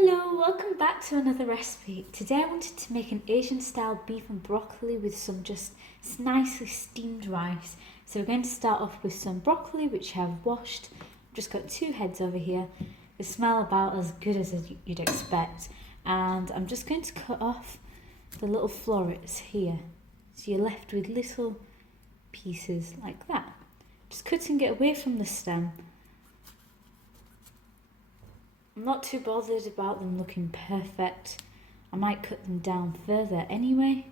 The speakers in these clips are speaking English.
Hello, welcome back to another recipe. Today I wanted to make an Asian style beef and broccoli with some just nicely steamed rice. So we're going to start off with some broccoli which I've washed. I've just got 2 heads over here. They smell about as good as you'd expect. And I'm just going to cut off the little florets here. So you're left with little pieces like that. Just cutting it away from the stem. I'm not too bothered about them looking perfect. I might cut them down further anyway.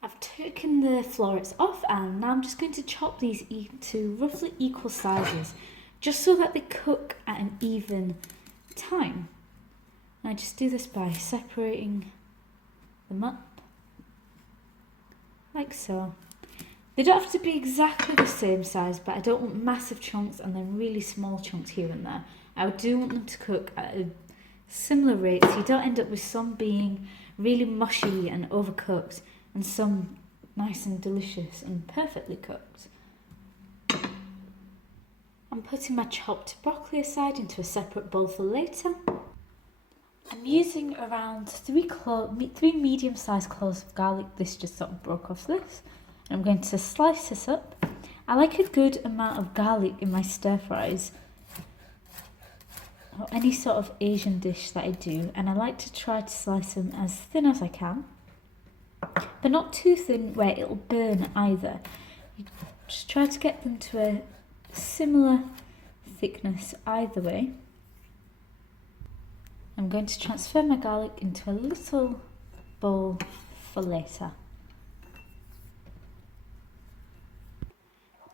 I've taken the florets off and now I'm just going to chop these to roughly equal sizes just so that they cook at an even time. And I just do this by separating them up like so. They don't have to be exactly the same size, but I don't want massive chunks and then really small chunks here and there. I do want them to cook at a similar rate so you don't end up with some being really mushy and overcooked and some nice and delicious and perfectly cooked. I'm putting my chopped broccoli aside into a separate bowl for later. I'm using around 3 medium-sized cloves of garlic. This just sort of broke off this. I'm going to slice this up. I like a good amount of garlic in my stir fries or any sort of Asian dish that I do, and I like to try to slice them as thin as I can, but not too thin where it'll burn either. You just try to get them to a similar thickness either way. I'm going to transfer my garlic into a little bowl for later.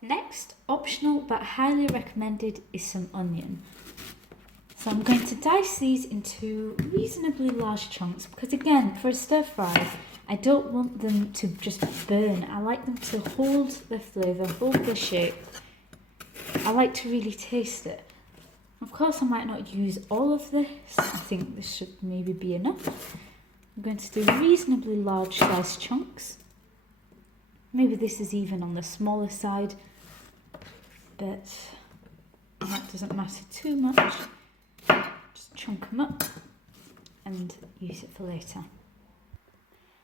Next, optional but highly recommended, is some onion. So I'm going to dice these into reasonably large chunks because, again, for a stir fry, I don't want them to just burn. I like them to hold their flavour, hold their shape. I like to really taste it. Of course, I might not use all of this. I think this should maybe be enough. I'm going to do reasonably large sized chunks. Maybe this is even on the smaller side, but that doesn't matter too much. Just chunk them up and use it for later.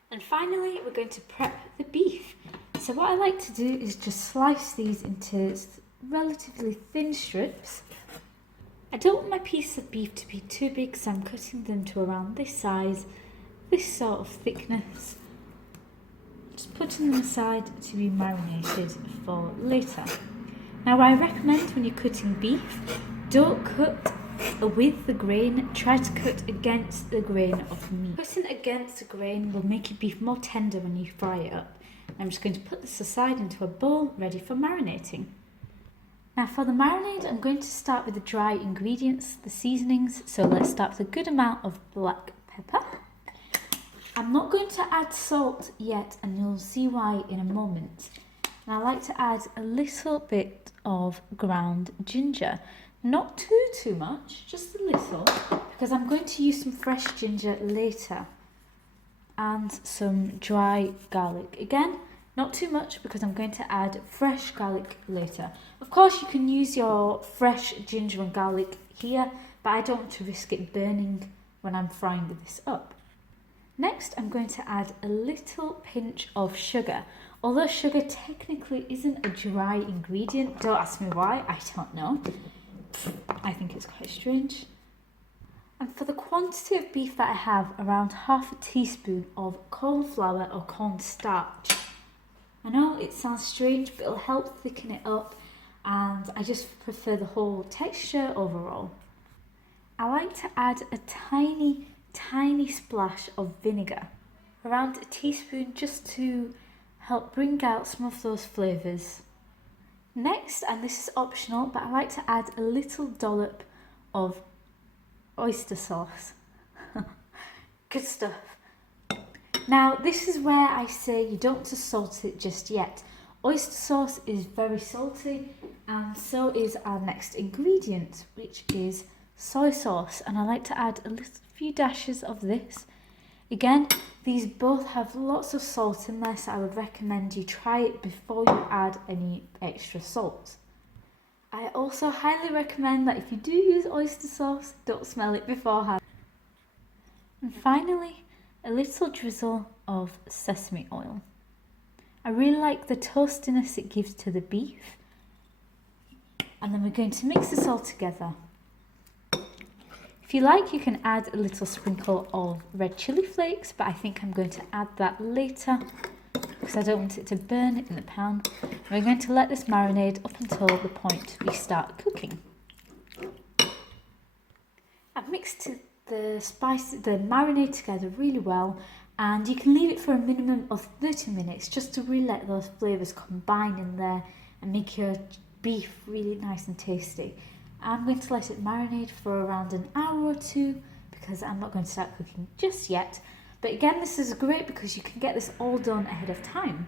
And finally, we're going to prep the beef. So what I like to do is just slice these into relatively thin strips. I don't want my piece of beef to be too big, so I'm cutting them to around this size, this sort of thickness. Just putting them aside to be marinated for later. Now, I recommend when you're cutting beef, don't cut with the grain, try to cut against the grain of meat. Cutting against the grain will make your beef more tender when you fry it up. I'm just going to put this aside into a bowl ready for marinating. Now for the marinade, I'm going to start with the dry ingredients, the seasonings. So let's start with a good amount of black pepper. I'm not going to add salt yet, and you'll see why in a moment. And I like to add a little bit of ground ginger. Not too much, just a little, because I'm going to use some fresh ginger later. And some dry garlic. Again, not too much because I'm going to add fresh garlic later. Of course, you can use your fresh ginger and garlic here, but I don't want to risk it burning when I'm frying this up. Next, I'm going to add a little pinch of sugar. Although sugar technically isn't a dry ingredient, don't ask me why, I don't know. I think it's quite strange. And for the quantity of beef that I have, around half a teaspoon of corn flour or corn starch. I know it sounds strange, but it'll help thicken it up, and I just prefer the whole texture overall. I like to add a tiny splash of vinegar, around a teaspoon, just to help bring out some of those flavours. Next, and this is optional, but I like to add a little dollop of oyster sauce. Good stuff. Now, this is where I say you don't want to salt it just yet. Oyster sauce is very salty, and so is our next ingredient, which is soy sauce. And I like to add a few dashes of this. Again, these both have lots of salt in there, so I would recommend you try it before you add any extra salt. I also highly recommend that if you do use oyster sauce, don't smell it beforehand. And finally, a little drizzle of sesame oil. I really like the toastiness it gives to the beef. And then we're going to mix this all together. If you like, you can add a little sprinkle of red chili flakes, but I think I'm going to add that later because I don't want it to burn in the pan. We're going to let this marinate up until the point we start cooking. I've mixed the marinade together really well, and you can leave it for a minimum of 30 minutes just to really let those flavours combine in there and make your beef really nice and tasty. I'm going to let it marinate for around an hour or two because I'm not going to start cooking just yet. But again, this is great because you can get this all done ahead of time.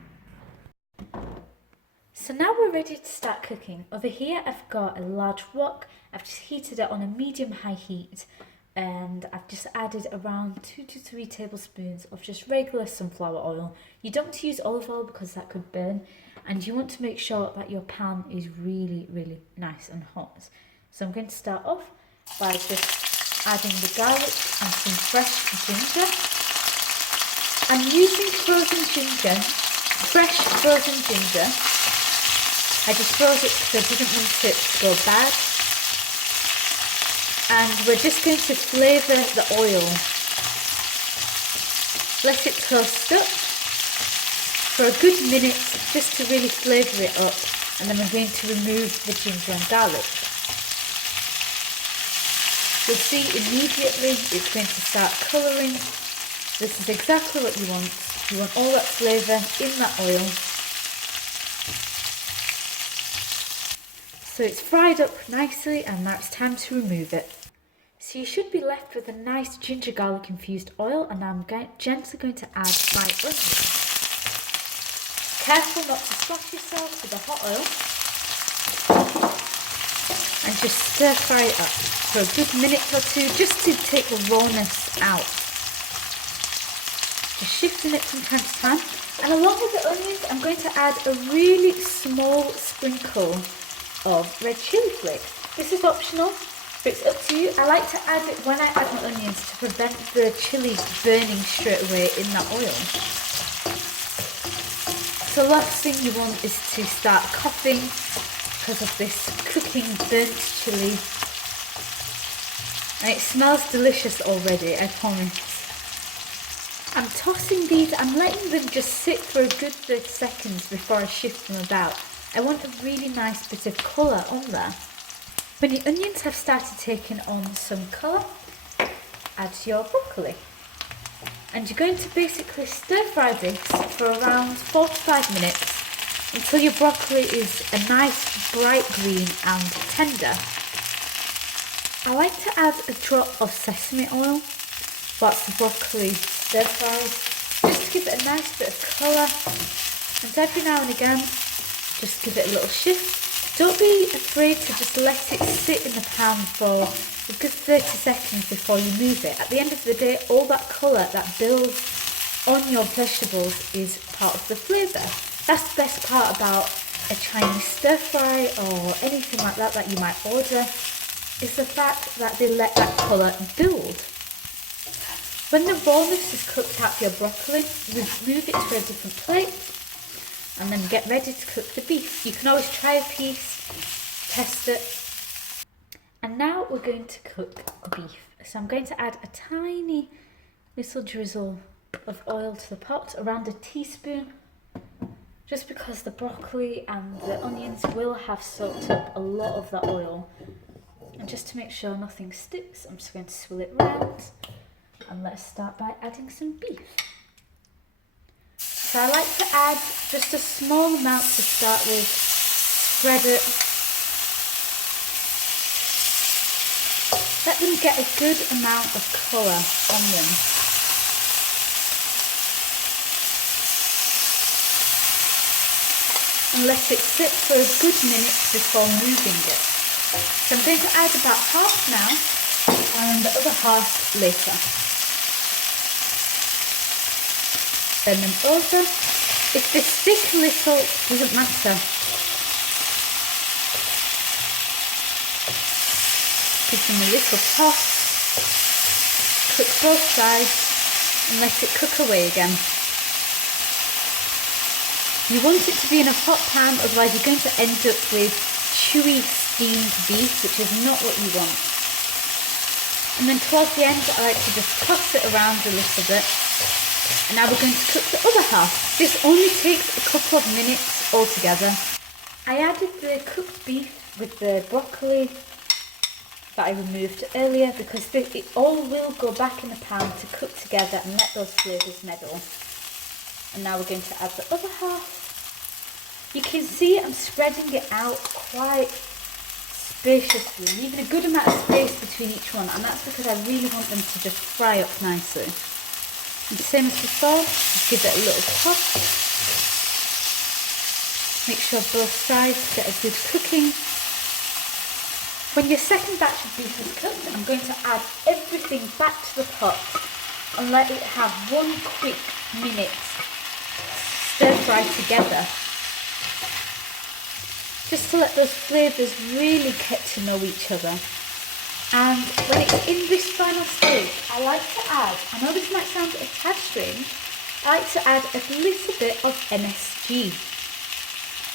So now we're ready to start cooking. Over here I've got a large wok. I've just heated it on a medium-high heat, and I've just added around 2 to 3 tablespoons of just regular sunflower oil. You don't want to use olive oil because that could burn, and you want to make sure that your pan is really, really nice and hot. So I'm going to start off by just adding the garlic and some fresh ginger. I'm using frozen ginger, fresh frozen ginger. I just froze it because I didn't want it to go bad. And we're just going to flavour the oil. Let it toast up for a good minute just to really flavour it up, and then we're going to remove the ginger and garlic. You'll see immediately it's going to start colouring. This is exactly what you want. You want all that flavour in that oil. So it's fried up nicely, and now it's time to remove it. So you should be left with a nice ginger garlic infused oil, and I'm gently going to add my onions. Careful not to splash yourself with the hot oil, and just stir fry it up for a good minute or two just to take the rawness out. Just shifting it from time to time, and along with the onions I'm going to add a really small sprinkle of red chili flakes. This is optional, but it's up to you. I like to add it when I add my onions to prevent the chilies burning straight away in that oil. So the last thing you want is to start coughing because of this cooking burnt chili. And it smells delicious already, I promise. I'm tossing these, I'm letting them just sit for a good 30 seconds before I shift them about. I want a really nice bit of colour on there. When your onions have started taking on some colour, add your broccoli. And you're going to basically stir fry this for around 4 to 5 minutes until your broccoli is a nice bright green and tender. I like to add a drop of sesame oil whilst the broccoli stir fries, just to give it a nice bit of colour, and every now and again just give it a little shift. Don't be afraid to just let it sit in the pan for a good 30 seconds before you move it. At the end of the day, all that colour that builds on your vegetables is part of the flavour. That's the best part about a Chinese stir fry or anything like that that you might order, is the fact that they let that colour build. When the rawness is cooked out of your broccoli, remove it to a different plate and then get ready to cook the beef. You can always try a piece, test it. And now we're going to cook the beef. So I'm going to add a tiny little drizzle of oil to the pot, around a teaspoon, just because the broccoli and the onions will have soaked up a lot of that oil. And just to make sure nothing sticks, I'm just going to swirl it round. And let's start by adding some beef. So I like to add just a small amount to start with, spread it. Let them get a good amount of colour on them. And let it sit for a good minute before moving it. So I'm going to add about half now and the other half later. Turn them over. If they stick a little, doesn't matter. Give them a little toss. Cook both sides and let it cook away again. You want it to be in a hot pan, otherwise you're going to end up with chewy steamed beef, which is not what you want. And then towards the end, I like to just toss it around a little bit. And now we're going to cook the other half. This only takes a couple of minutes altogether. I added the cooked beef with the broccoli that I removed earlier because it all will go back in the pan to cook together and let those flavours meddle. And now we're going to add the other half. You can see I'm spreading it out quite spaciously, leaving a good amount of space between each one, and that's because I really want them to just fry up nicely. And same as before, just give it a little toss. Make sure both sides get a good cooking. When your second batch of beef is cooked, I'm going to add everything back to the pot and let it have 1 quick minute stir fry together. Just to let those flavours really get to know each other. And when it's in this final stage, I like to add, I know this might sound a tad strange, I like to add a little bit of MSG.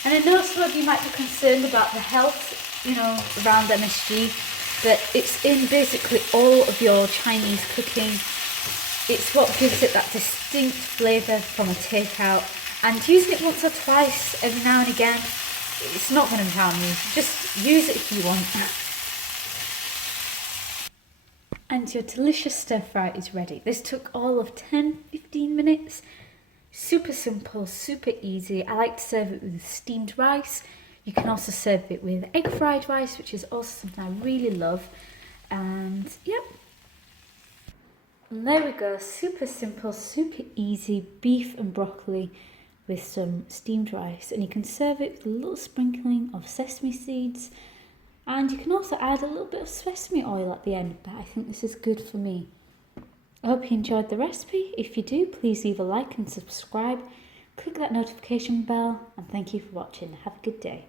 And I know some of you might be concerned about the health, around MSG, but it's in basically all of your Chinese cooking. It's what gives it that distinct flavour from a takeout. And using it once or twice every now and again, it's not going to harm you. Just use it if you want. And your delicious stir fry is ready. This took all of 10-15 minutes. Super simple, super easy. I like to serve it with steamed rice. You can also serve it with egg fried rice, which is also something I really love. And yep. And there we go. Super simple, super easy beef and broccoli with some steamed rice, and you can serve it with a little sprinkling of sesame seeds, and you can also add a little bit of sesame oil at the end, but I think this is good for me. I hope you enjoyed the recipe. If you do, please leave a like and subscribe, click that notification bell, and thank you for watching. Have a good day.